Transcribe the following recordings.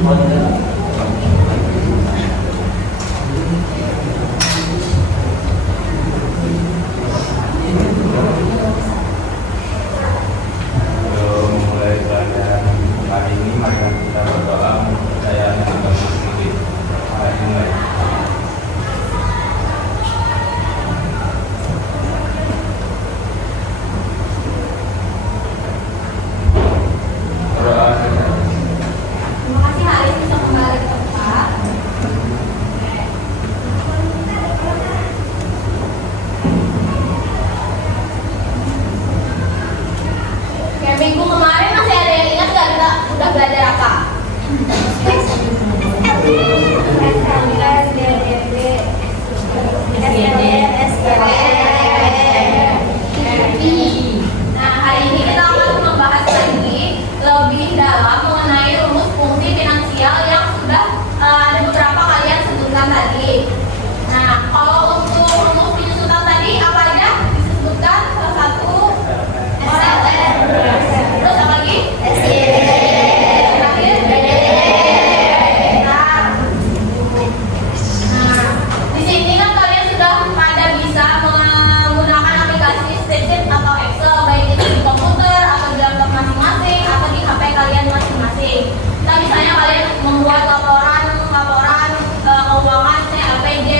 Mulai belajar hari ini, mari kita berdoa kepercayaan yang akan sendiri. Mulai. Terima kasih Haris bisa kembali ke tempat. Kayak minggu kemarin masih ada yang ingat nggak kita udah belajar apa? Nah, hari ini kita akan membahas lagi lebih dalam mengenai rumus fungsi finansial yang sudah ada beberapa kalian sebutkan tadi. Nah, kalau untuk rumus penyusutan tadi apa aja disebutkan? Salah satu SLN, terus apa lagi? Terakhir Nah, di sini kan kalian sudah pada bisa menggunakan aplikasi spreadsheet atau Excel, baik itu di komputer atau di laptop masing-masing atau di HP kalian masing-masing. Nah, misalnya kalian membuat laporan keuangan LPJ.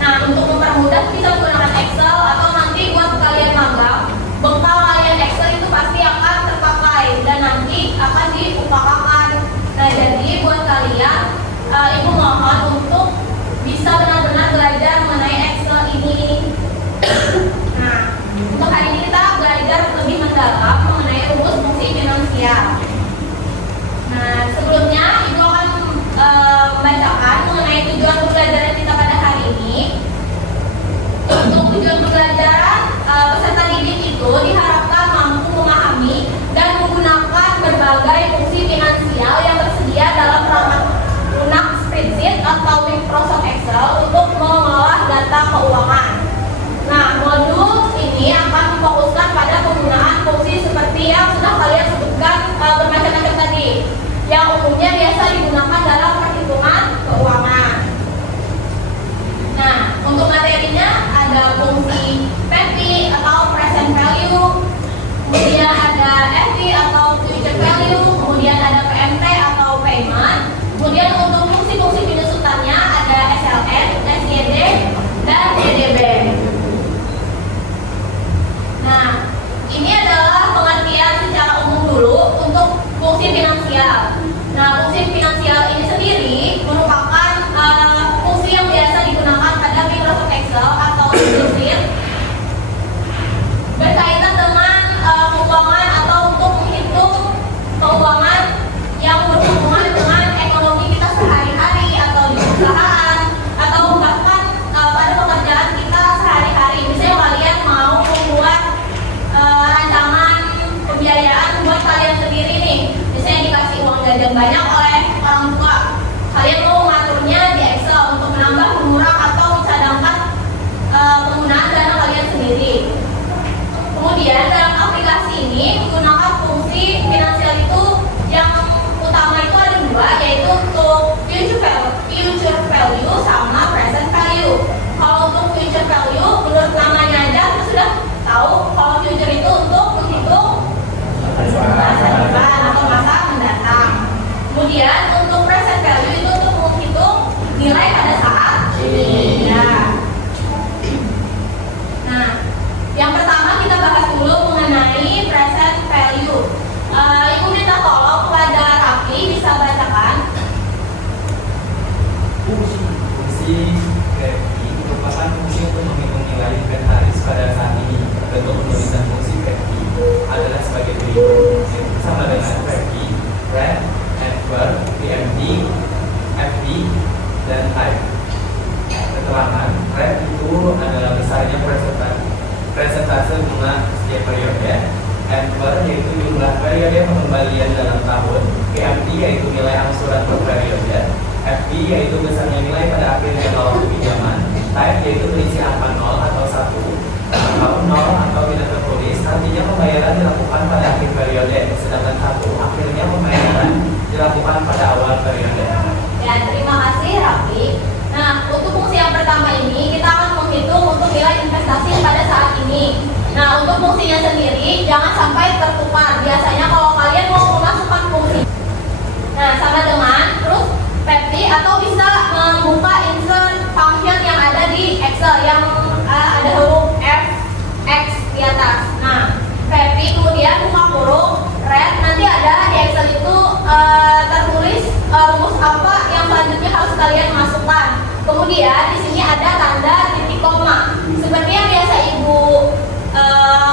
Nah, untuk mempermudah bisa menggunakan Excel atau nanti buat kalian magang, bekal kalian Excel itu pasti akan terpakai dan nanti akan diupayakan. Nah, jadi buat kalian ibu mohon untuk bisa benar-benar belajar mengenai Excel ini. Nah, untuk hari ini kita belajar lebih mendalam mengenai rumus fungsi finansial. Nah, sebelumnya ibu akan membacakan mengenai tujuan pembelajaran kita pada hari ini. Untuk tujuan pembelajaran, peserta didik itu diharapkan mampu memahami dan menggunakan berbagai fungsi finansial yang tersedia dalam perangkat lunak spreadsheet atau Microsoft Excel untuk mengolah data keuangan. Nah, modul ini akan memfokuskan pada penggunaan fungsi seperti yang sudah kalian sebutkan bermacam-macam tadi, yang umumnya biasa digunakan dalam perhitungan keuangan. Nah, untuk materinya ada fungsi PV atau present value, kemudian ada FV atau future value, kemudian ada PMT atau payment, kemudian untuk fungsi-fungsi penyusutannya ada SLN, SYD, dan DDB. Nah, ini adalah pengertian secara umum dulu untuk fungsi finansial. Nah, fungsi finansial ini sendiri merupakan fungsi yang biasa digunakan pada Microsoft Excel atau spreadsheet berkaitan dengan keuangan atau untuk menghitung keuangan yang berhubungan dengan ekonomi kita sehari-hari atau di perusahaan atau bahkan pada pekerjaan kita sehari-hari. Misalnya kalian mau membuat rancangan pembiayaan buat kalian sendiri nih, misalnya dikasih uang jajan banyak oleh orang tua, kalian mau mengaturnya di Excel untuk menambah, mengurangi atau mencadangkan penggunaan dana kalian sendiri. Kemudian dalam aplikasi ini menggunakan fungsi finansial itu yang utama itu ada dua, yaitu untuk future value sama present value. Kalau untuk future value, menurut namanya aja kita sudah tahu kalau future itu untuk menghitung masa depan atau masa mendatang. Kemudian untuk present value itu untuk menghitung nilai pada saat ini. Ya. Nah, yang pertama kita bahas dulu mengenai present value. Ibu minta tolong kepada Raffi bisa bacakan. Fungsi PFI merupakan fungsi untuk menghitung nilai inventaris pada saat ini. Bentuk penulisan fungsi PFI adalah sebagai berikut, sama dengan PFI, rent, net worth, PMD, FV, dan type. Keterangan rent itu adalah besarnya presentase bunga setiap periode, net worth yaitu jumlah periode pengembalian dalam tahun, PMD yaitu nilai angsuran per periode, FV yaitu besarnya nilai pada akhir jangka waktu pinjaman, type yaitu berisi angka 0 atau 1. Kalau 0 atau tidak tertulis, artinya pembayaran dilakukan pada akhir periode, sedangkan 1 akhirnya pembayaran. dilakukan pada awal periode. Ya, terima kasih Raffi. Nah, untuk fungsi yang pertama ini kita akan menghitung untuk nilai investasi pada saat ini. Nah, untuk fungsinya sendiri jangan sampai tertukar. Biasanya kalau kalian mau memasukkan fungsi, nah sama dengan terus Pepsi atau bisa membuka insert function yang ada di Excel yang ada huruf F, X di atas. Nah, Pepsi kemudian buka kurung red, nanti ada di Excel itu tertulis rumus apa yang selanjutnya harus kalian masukkan. Kemudian di sini ada tanda titik koma. Seperti yang biasa Ibu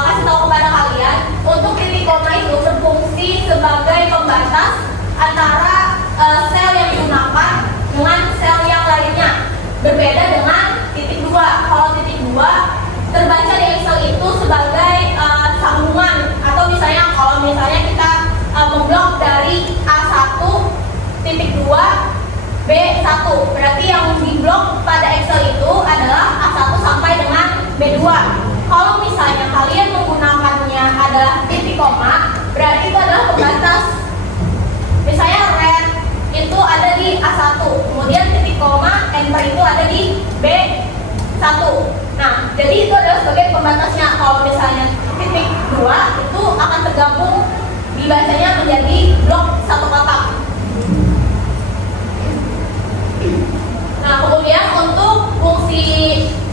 kasih tahu kepada kalian, untuk titik koma itu berfungsi sebagai pembatas antara sel yang digunakan dengan sel yang lainnya. Berbeda dengan titik 2. Kalau titik 2 terbaca di Excel itu sebagai sambungan, atau misalnya kalau misalnya kita memblok dari A1 titik 2 B1, berarti yang diblok pada Excel itu adalah A1 sampai dengan B2. Kalau misalnya kalian menggunakannya adalah titik koma, berarti itu adalah pembatas. Misalnya red itu ada di A1, kemudian titik koma enter itu ada di B1. Nah, jadi itu adalah sebagai pembatasnya. Kalau misalnya titik 2 itu akan tergabung dibacanya menjadi blok satu kotak. Nah, kemudian untuk fungsi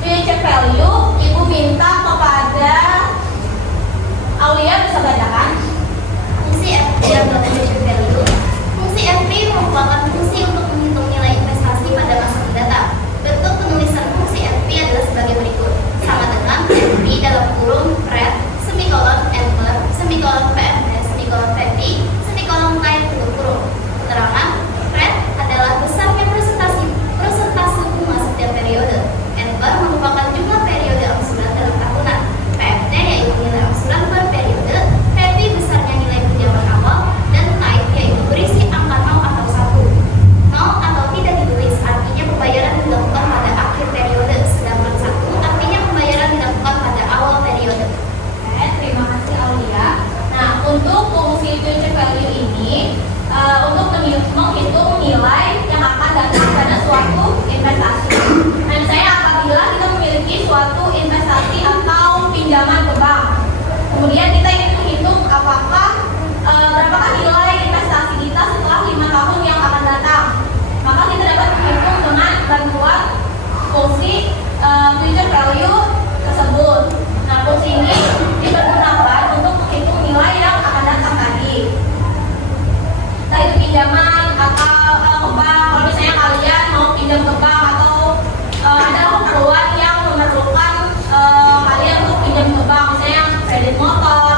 future value, Ibu minta kepada Aulia bisa bacakan. Fungsi FP adalah future value. Fungsi FP merupakan fungsi untuk menghitung nilai investasi pada masa mendatang. Bentuk penulisan fungsi FP adalah sebagai berikut, sama dengan FP dalam kurung red, semikolon enter, semikolon PMS, semikolon VP, semikolon kait tutup kurung. Keterangan red adalah besarnya persentase bunga setiap periode. Enter merupakan jumlah periode angsuran dalam tahunan. PMT yaitu nilai angsuran per periode. VP besarnya nilai pinjaman awal, dan kait yaitu berisi angka 0 atau 1. 0 atau tidak ditulis artinya pembayaran dilakukan pada akhir periode, sedangkan 1 artinya pembayaran dilakukan pada awal periode. Oke, terima kasih Aulia. Nah, untuk fungsi future value ini untuk menghitung nilai yang akan datang pada suatu investasi. Nah, misalnya apabila kita memiliki suatu investasi atau pinjaman ke bank, kemudian kita ingin menghitung apakah berapakah nilai investasi kita setelah 5 tahun yang akan datang, maka kita dapat menghitung dengan bantuan fungsi future value tersebut. Nah, fungsi ini dipergunakan untuk menghitung nilai yang akan datang tadi. Nah, itu pinjaman atau ke bank. Kalau misalnya kalian mau pinjam ke bank atau ada keperluan yang memerlukan kalian untuk pinjam ke bank, misalnya kredit motor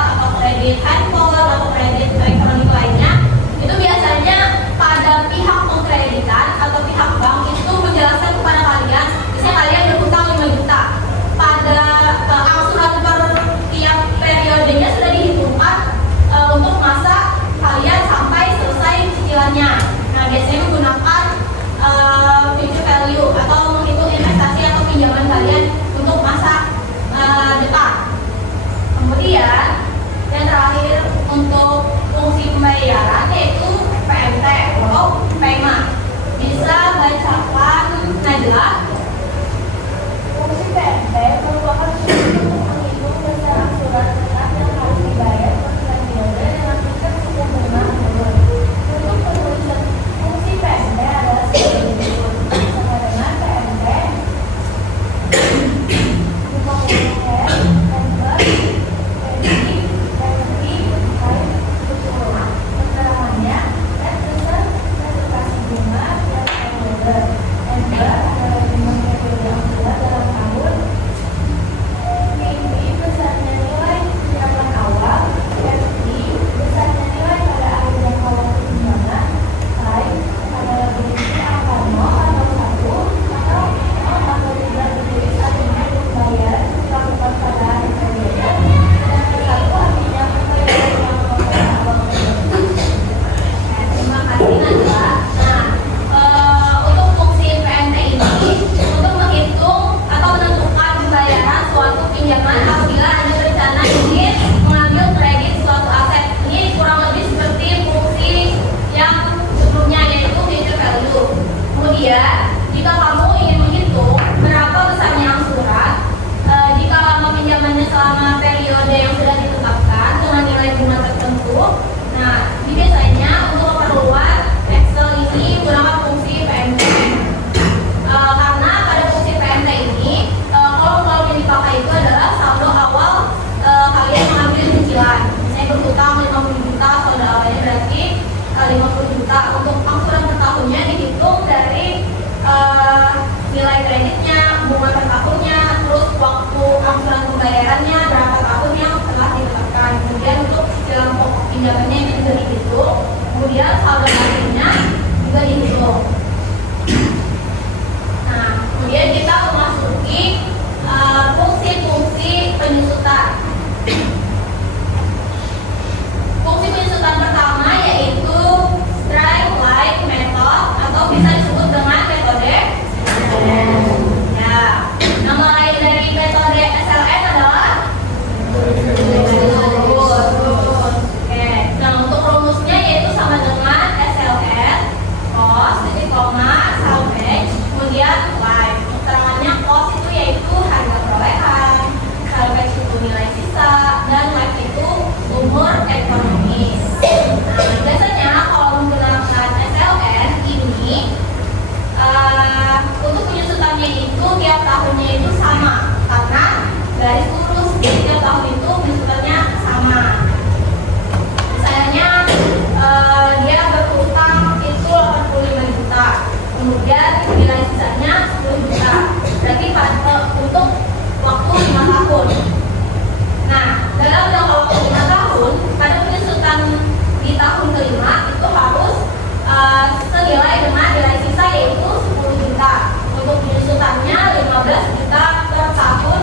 dengan nilai sisa yaitu 10 juta. Untuk penyusutannya 15 juta per tahun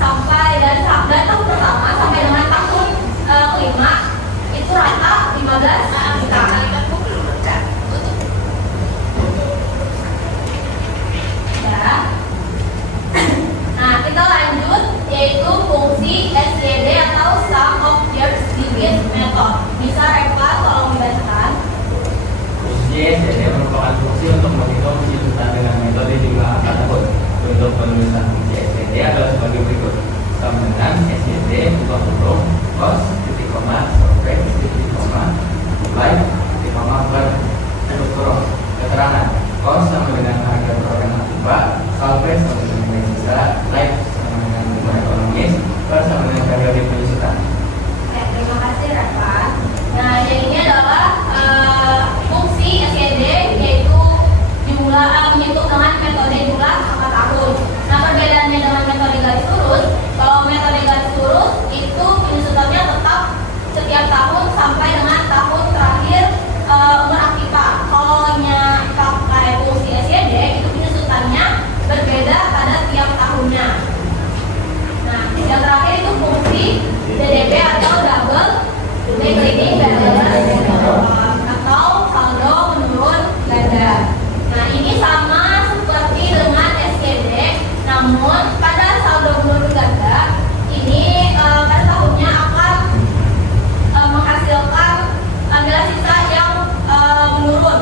sampai dari tahun pertama sampai dengan tahun kelima itu rata 15 juta. Ya. Nah, kita lanjut yaitu fungsi SYD atau sum of years digit method. Bisa Reva tolong dibacakan? Fungsi SYD merupakan fungsi untuk menghitung penyusutan dengan metode jumlah angka tahun. Untuk penulisan fungsi SYD adalah sebagai berikut. Sama dengan SYD buka huruf cos titik koma sampai titik koma mulai titik koma per huruf. Keterangan cos sama dengan harga perorangan akibat, sampai sama dengan nilai sisa, live sama dengan hubungan ekonomis, per sama dengan harga di penyusutan. Oke, terima kasih Reva. Nah, yang ini adalah fungsi SYD yaitu jumlah menghitung dengan metode jumlah angka tahun. Nah, perbedaannya dengan metode garis lurus, kalau metode garis lurus itu penyusutannya tetap setiap tahun sampai dengan tahun terakhir umur aktiva. Kalau pakai fungsi SYD itu penyusutannya berbeda pada tiap tahunnya. Nah, yang terakhir itu fungsi DDB atau double declining balance atau saldo menurun ganda. Nah, ini sama seperti dengan SYD, namun pada saldo menurun ganda ini pada tahunnya akan menghasilkan nilai sisa yang menurun.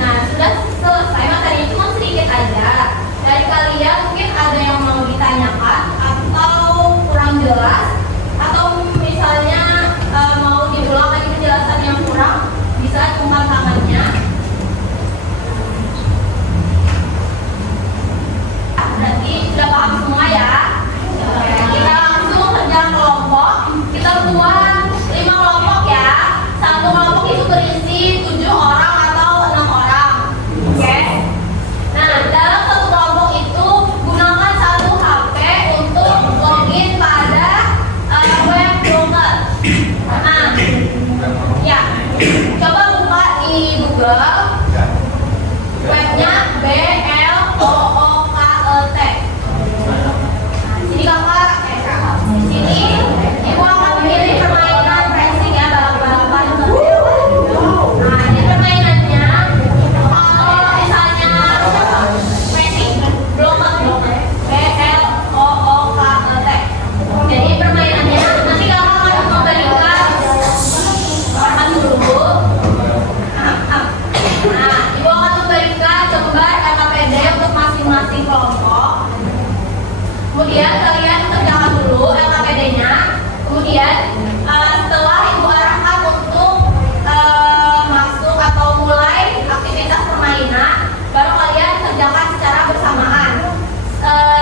Nah, sudah selesai materinya, cuma sedikit aja. Dari kalian mungkin ada yang mau ditanyakan atau kurang jelas, atau misalnya mau diulang lagi penjelasan yang kurang, bisa angkat tangannya. Berarti sudah paham semua ya. Kita langsung kerja kelompok. Kita buat 5 kelompok ya. Satu kelompok itu berisi 7 orang atau 6 orang. Oke. Nah, dalam satu kelompok itu gunakan satu HP untuk login pada web broker. Nah, ya, coba buka di Google. Webnya BLOOKET. Di sini kakak, di sini ibu akan memilih permainan racing ya, balap-balapan. Nah, ini permainannya kalau misalnya racing, bloket, BLOOKET. Jadi permainannya nanti kakak akan memberikan warna dulu. Nah, ibu akan memberikan gambar LKPD untuk masing-masing kelompok. Kemudian kalian kerjakan dulu LKPD-nya. Kemudian setelah ibu arahkan untuk masuk atau mulai aktivitas permainan, baru kalian kerjakan secara bersamaan.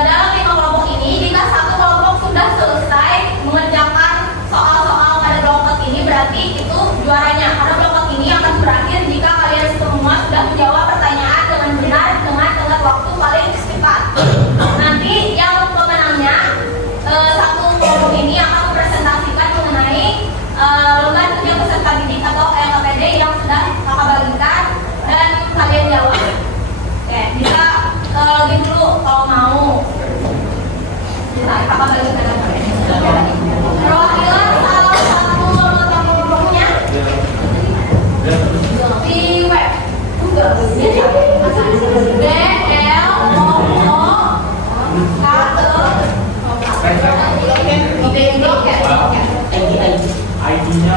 Dalam 5 kelompok ini, jika satu kelompok sudah selesai mengerjakan soal-soal pada kelompok ini, berarti itu juaranya. Karena kelompok ini akan berakhir jika kalian semua sudah menjawab pertanyaan dengan benar dengan tenggat waktu paling cepat. Nanti yang pemenangnya satu kelompok ini akan mempresentasikan mengenai lembar kerja peserta didik atau LKPD yang sudah kakak bagikan dan kalian jawab. Oke, bisa login dulu kalau mau. Bisa kakak bagikan. Perwakilan salah satu anggota kelompoknya di web Google. ID-nya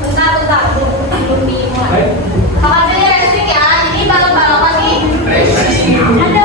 Bentar, belum dimulai. Kalau ada racing ya, ini balap-balapan nih. Di sini sudah ada.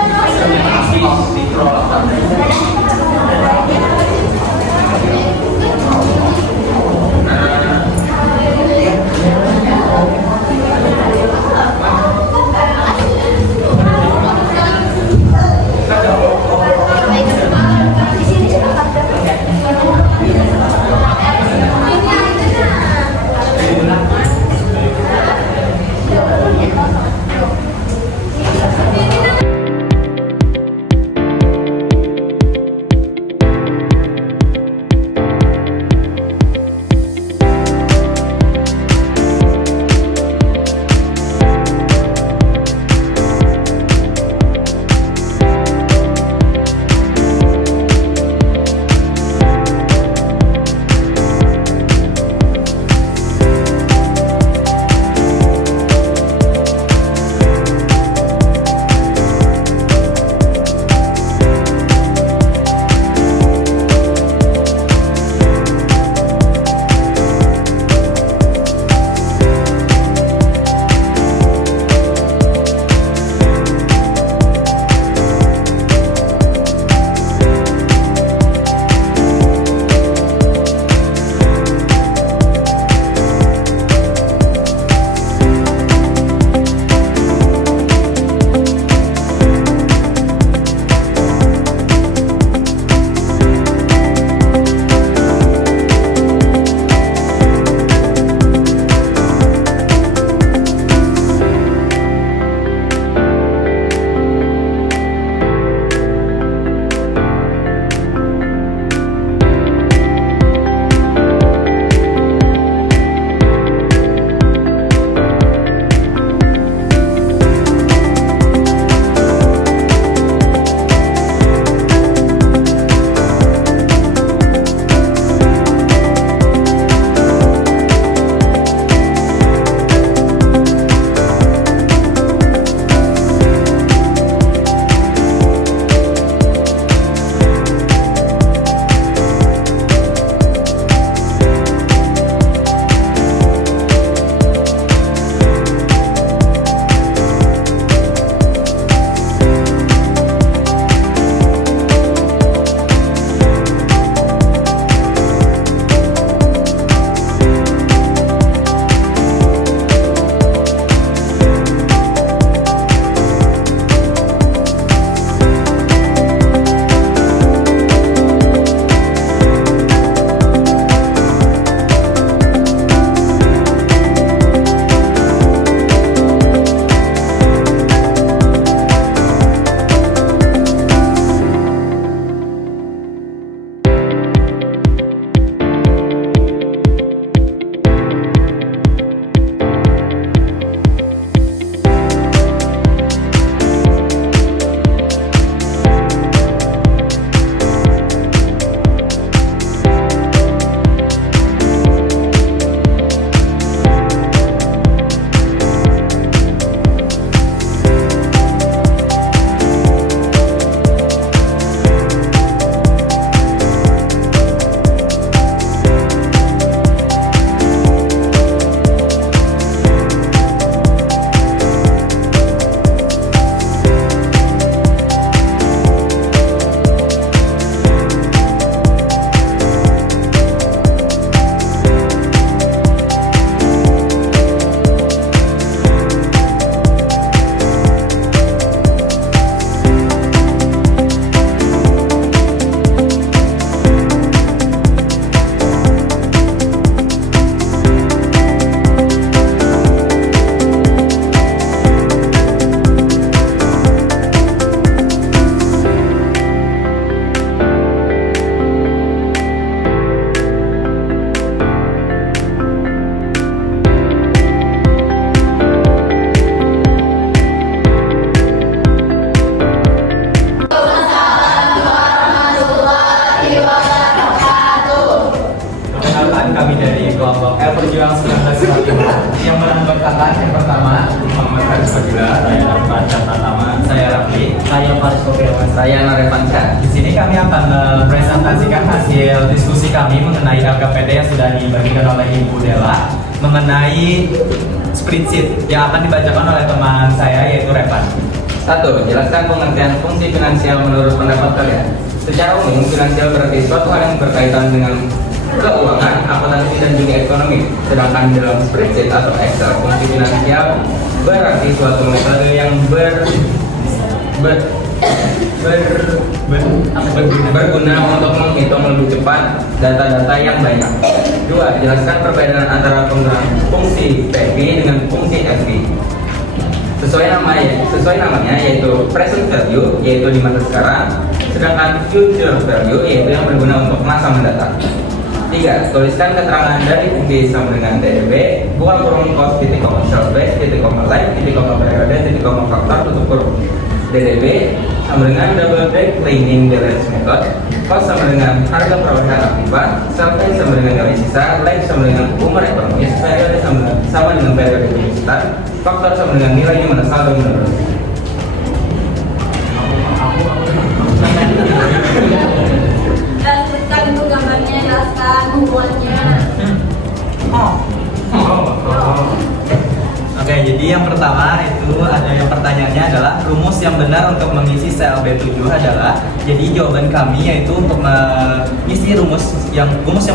dari kelompok Perjuangan 1945 yang menambahkan yang pertama Muhammad Haris Fadila, saya Rahmat Pratama, saya Rafli, saya Faris Kopiawan, saya Narevansyah. Di sini kami akan mempresentasikan hasil diskusi kami mengenai LKPD yang sudah dibagikan oleh Ibu Dela mengenai spreadsheet yang akan dibacakan oleh teman saya yaitu Revan. 1. Jelaskan pengertian fungsi finansial menurut pendapat kalian. Secara umum, finansial berarti suatu hal yang berkaitan dengan keuangan, akuntansi, dan juga ekonomi. Sedangkan dalam spreadsheet atau Excel, fungsi finansial berarti suatu metode yang berguna untuk menghitung lebih cepat data-data yang banyak. 2. Jelaskan perbedaan antara penggunaan fungsi PV dengan fungsi FV. Sesuai namanya yaitu present value, yaitu di masa sekarang, sedangkan future value yaitu yang berguna untuk masa mendatang. 3. Tuliskan keterangan dari fungsi sama dengan DDB, bukan kurung cost, titik koma sales base, titik koma life, titik koma periode, titik koma faktor, tutup kurung. DDB sama dengan double deck cleaning balance method, cost sama dengan harga perolehan aktiva, sales base sama dengan nilai sisa, life sama dengan umur ekonomis, periode sama dengan periode start, faktor sama dengan nilai di mana saldo menurun. Lanjutkan itu gambarnya, jelaskan hubungannya. Oke, jadi yang pertama itu ada yang pertanyaannya adalah rumus yang benar untuk mengisi sel B7 adalah, jadi jawaban kami yaitu untuk mengisi rumus yang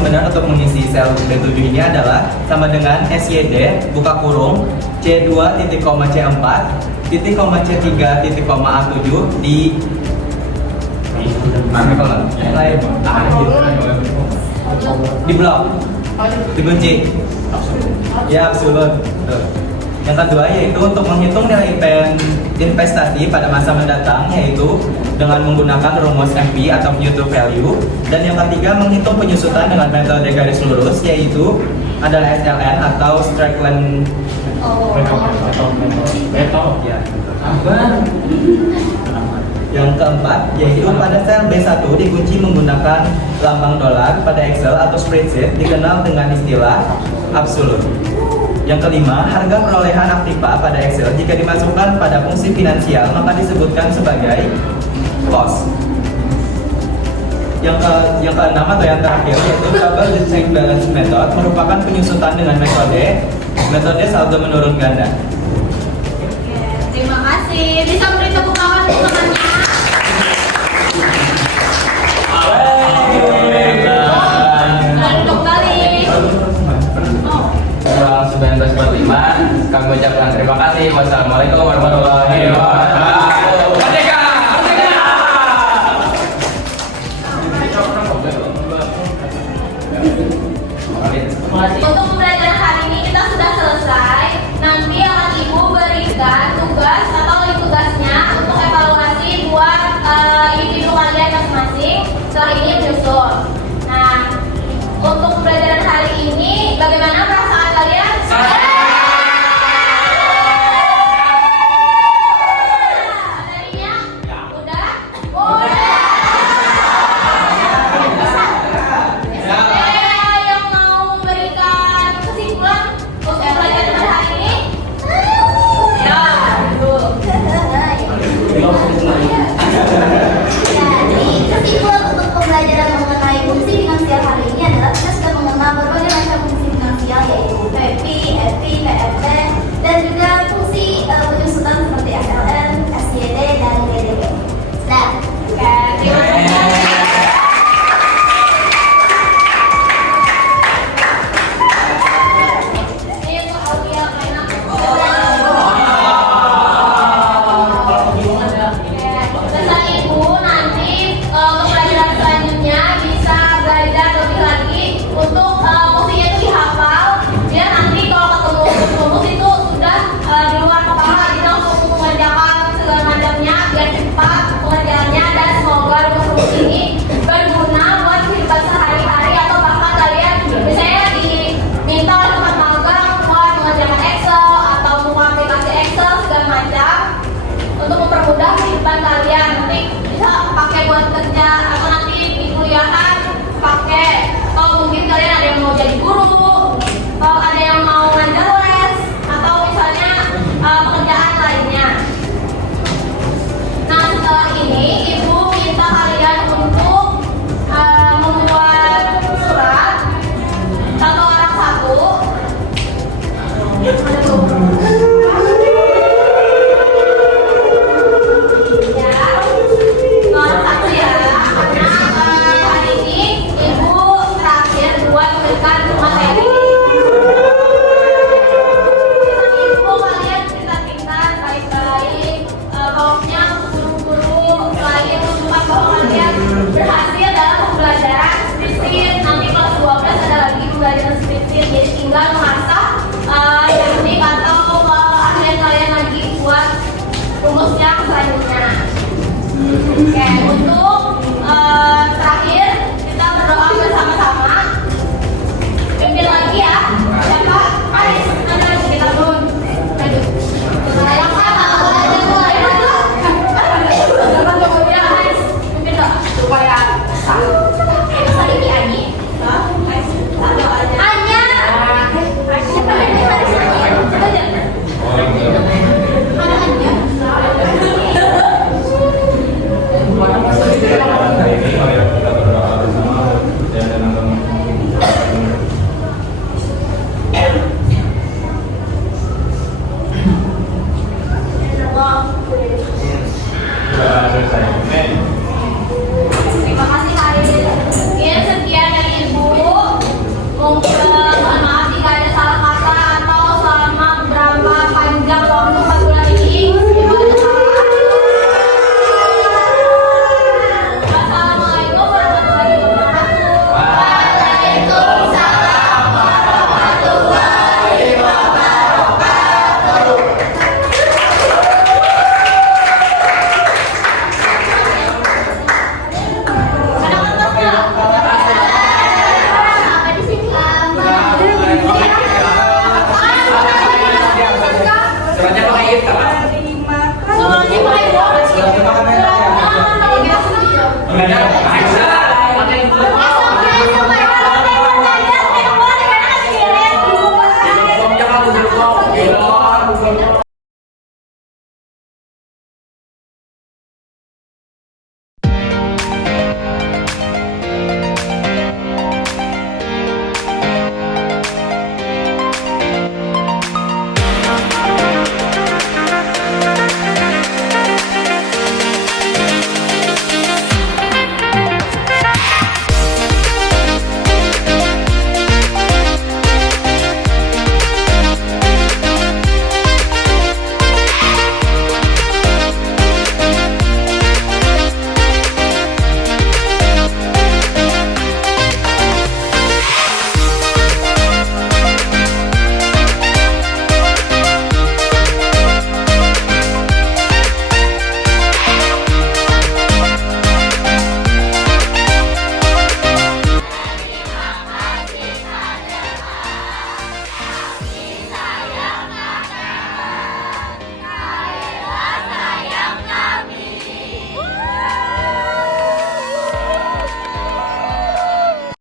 benar untuk mengisi sel B7 ini adalah sama dengan SYD buka kurung C2 titik koma C4 titik koma C3 titik koma A7 di blok dikunci ya absolut. Yang kedua yaitu untuk menghitung nilai investasi pada masa mendatang yaitu dengan menggunakan rumus FV atau future value. Dan yang ketiga menghitung penyusutan dengan metode garis lurus yaitu adalah SLN atau Strickland method. Ya. Yang keempat yaitu pada sel B1 dikunci menggunakan lambang dolar, pada Excel atau spreadsheet dikenal dengan istilah absolut. Yang kelima, harga perolehan aktiva pada Excel jika dimasukkan pada fungsi finansial maka disebutkan sebagai cost. Yang keenam atau yang terakhir yaitu double deck balance method merupakan penyusutan dengan metode saldo menurun ganda. Terima kasih. Bisa beri tepuk tangan untuk temannya. Dan kembali. 1945, kami ucapkan terima kasih. Wassalamualaikum warahmatullahi wabarakatuh. Merdeka! Untuk pembelajaran hari ini kita sudah selesai. Nanti akan Ibu berikan tugas atau tugasnya untuk evaluasi buat ini